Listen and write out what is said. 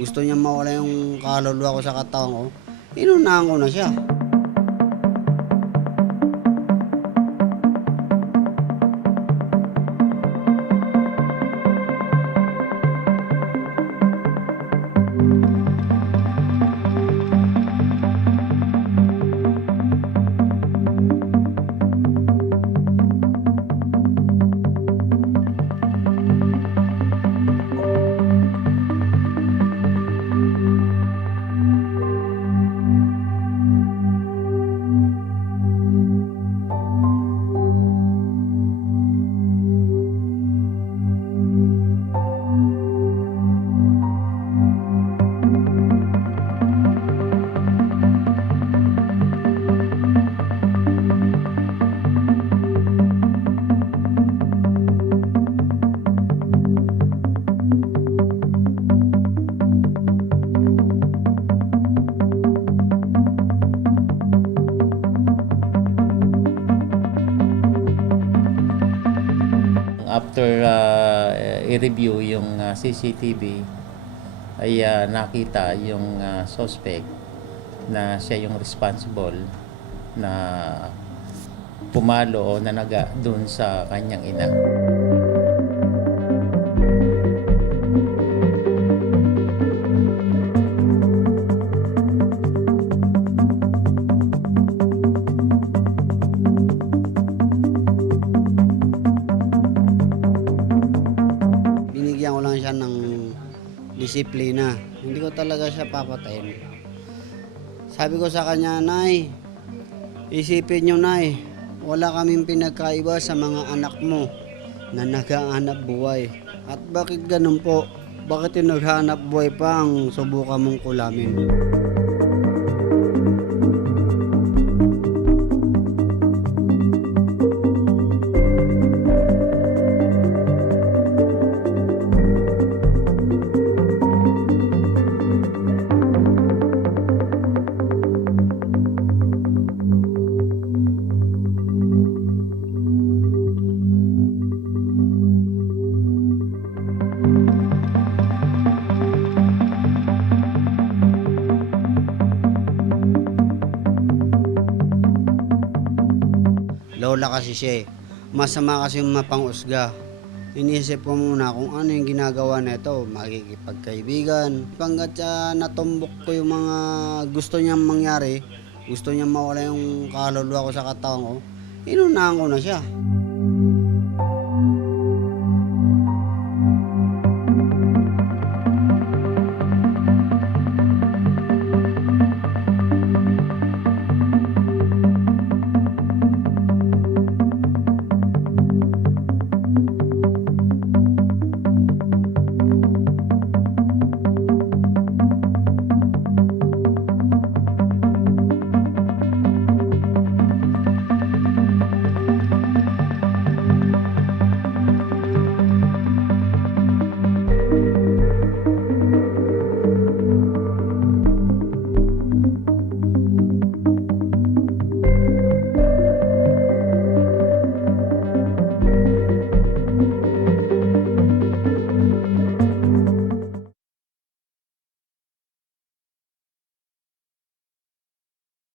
gusto niya mawala yung kaluluwa ko sa katawan ko, inunahan ko na siya. After uh, i-review yung uh, CCTV, ay uh, nakita yung uh, suspect na siya yung responsible na pumalo o nanaga doon sa kanyang ina. Siya ng disiplina. Hindi ko talaga siya papatayin. Sabi ko sa kanya, Nay, isipin nyo, Nay, wala kaming pinagkaiba sa mga anak mo na naghahanap buhay. At bakit ganun po? Bakit yung naghahanap buhay pa ang subukan mong kulamin? Lola kasi siya eh. Masama kasi yung mapangusga. Iniisip ko muna kung ano yung ginagawa nito, makikipagkaibigan. Panggat siya natumbok ko yung mga gusto niyang mangyari, gusto niyang mawala yung kaluluwa ko sa katawan ko, inunahan ko na siya.